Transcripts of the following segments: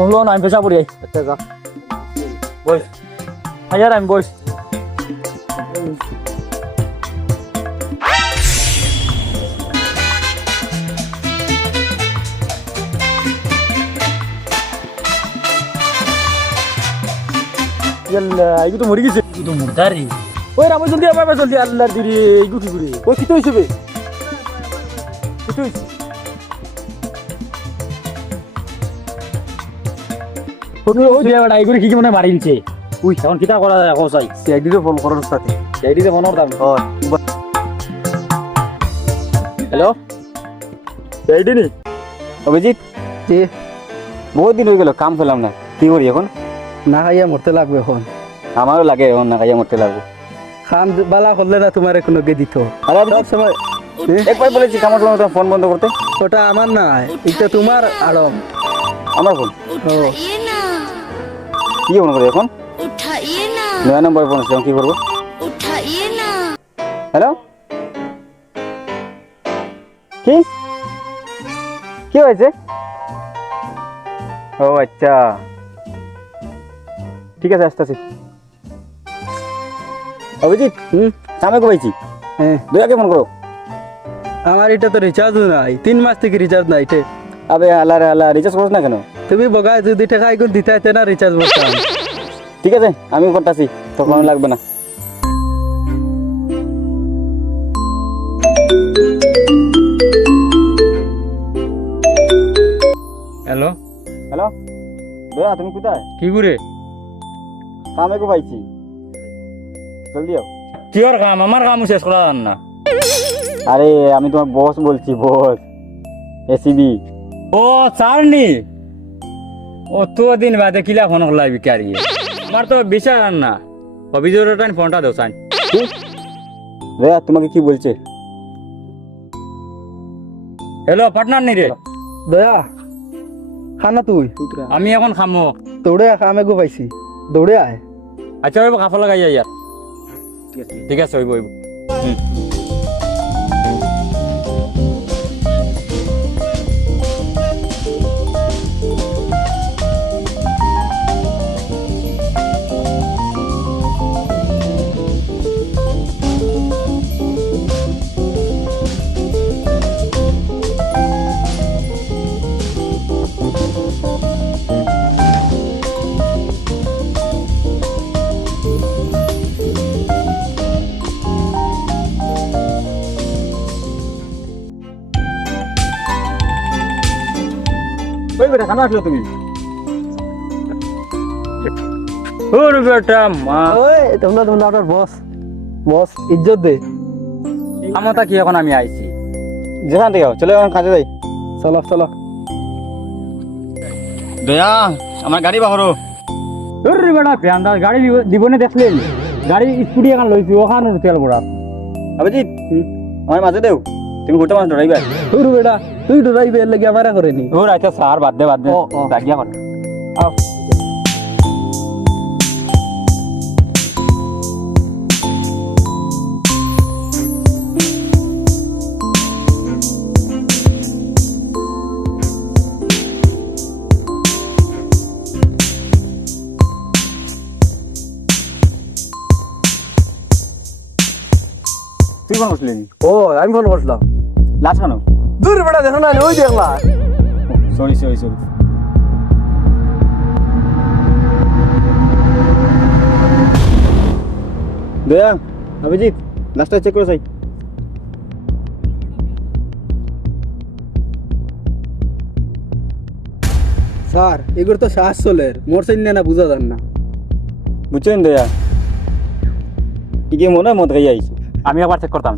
বললো না আমি পেশা পড়ি আচ্ছা যা বস হাজার আমি বস এগুলো তো মরে গেছে তুই তো মুর্দারি ওই রাম জলদি আবার জলদি আল্লাহর দিদি এগুলো কি করে ওই কি তো হইছে কিছু ওই দেওয়াটা এগুলো কি মনে মারিনছে উই এখন কিতা করা যায় কোসাই সিআইডি ফোন করার সাথে সেইটিতে ফোন করতাম হয় হ্যালো সেইটি নি অভিজিৎ যে বহুত দিন হয়ে গেল কাম পেলাম না কি করি এখন না খাইয়া মরতে লাগবে এখন আমারও লাগে এখন না খাইয়া মরতে লাগবে খাম বালা করলে না তোমার কোনো গে দিত আরে সব সময় একবার বলেছি কামার সময় তোমার ফোন বন্ধ করতে ওটা আমার না এটা তোমার আড়ম আমার ফোন ও उठाइए ना কি ফোন করি এখন उठाइए ना নয়া নম্বর ফোন আছে কি করবো उठाइए ना হ্যালো কি কি হয়েছে ও আচ্ছা ঠিক আছে আসতেছি অভিজিৎ সামনে পাইছি হ্যাঁ দুয়াকে ফোন করো আমার এটা তো রিচার্জও নাই 3 মাস থেকে রিচার্জ নাই এটা আবে আল্লাহ রে আল্লাহ রিচার্জ করছ না কেন তুমি বগায় যদি টাকা এখন দিতে হইতে না রিচার্জ করতাম ঠিক আছে আমি করতেছি তখন লাগবে না হ্যালো হ্যালো দয়া তুমি কোথায় কি করে সামনে পাইছি জলদি আও কি ওর কাম আমার কাম শেষ করা জান না আরে আমি তোমার বস বলছি বস এসিবি ও চারনি ও তো দিন বাদে কিলা ফোন করলা বিকারি আমার তো বিচার না অভিযোগের টাইম ফোনটা দাও সাইন দয়া তোমাকে কি বলছে হ্যালো পার্টনার নি রে দয়া খানা তুই আমি এখন খামো দৌড়ে খামে গো পাইছি দৌড়ে আয় আচ্ছা ওই কাপড় লাগাই যাই ইয়ার ঠিক আছে ওইব ওইব ওই বেটা খানা আসলো তুমি ওর বেটা মা ওই তোমরা তোমরা আপনার বস বস ইজ্জত দে আমতা কি এখন আমি আইছি যেখান থেকে আও, চলো এখন কাজে যাই চলো চলো দয়া আমার গাড়ি বাহরো ওর বেটা প্যান্ডা গাড়ি দিবনে দেখলেন গাড়ি স্কুটি এখন লইছি ওখানে তেল ভরা অভিজিৎ আমার মাঝে দেও তুমি গোটা মাছ ধরাইবা তুই বেটা তুই ডরাইবে এর লাগি আমারা করে নি ওর আচ্ছা সার বাদ দে রাগিয়া কর আও তুই ফোন করছিলি ও আমি ফোন করছিলাম লাস্ট কেন দূর বেটা দেখো না ওই দেখলা সরি সরি সরি দয়া অভিজিৎ লাস্টটা চেক করে যাই স্যার এগুলো তো শ্বাস চলের মোরছেন না বুঝা যান না বুঝছেন দয়া কি কি মনে হয় মদ খাই আইছি আমি আবার চেক করতাম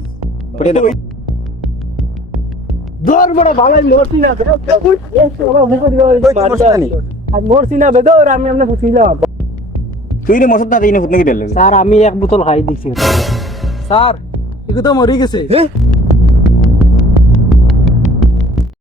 দর বড় ভালাই মোরছি না মোরছি না বেদর আমি আপনি ফুছিলাম তুই রে মশদ না দিই না ফুটনে কি ডেল স্যার আমি এক বোতল খাই দিছি স্যার এগুলো তো মরি গেছে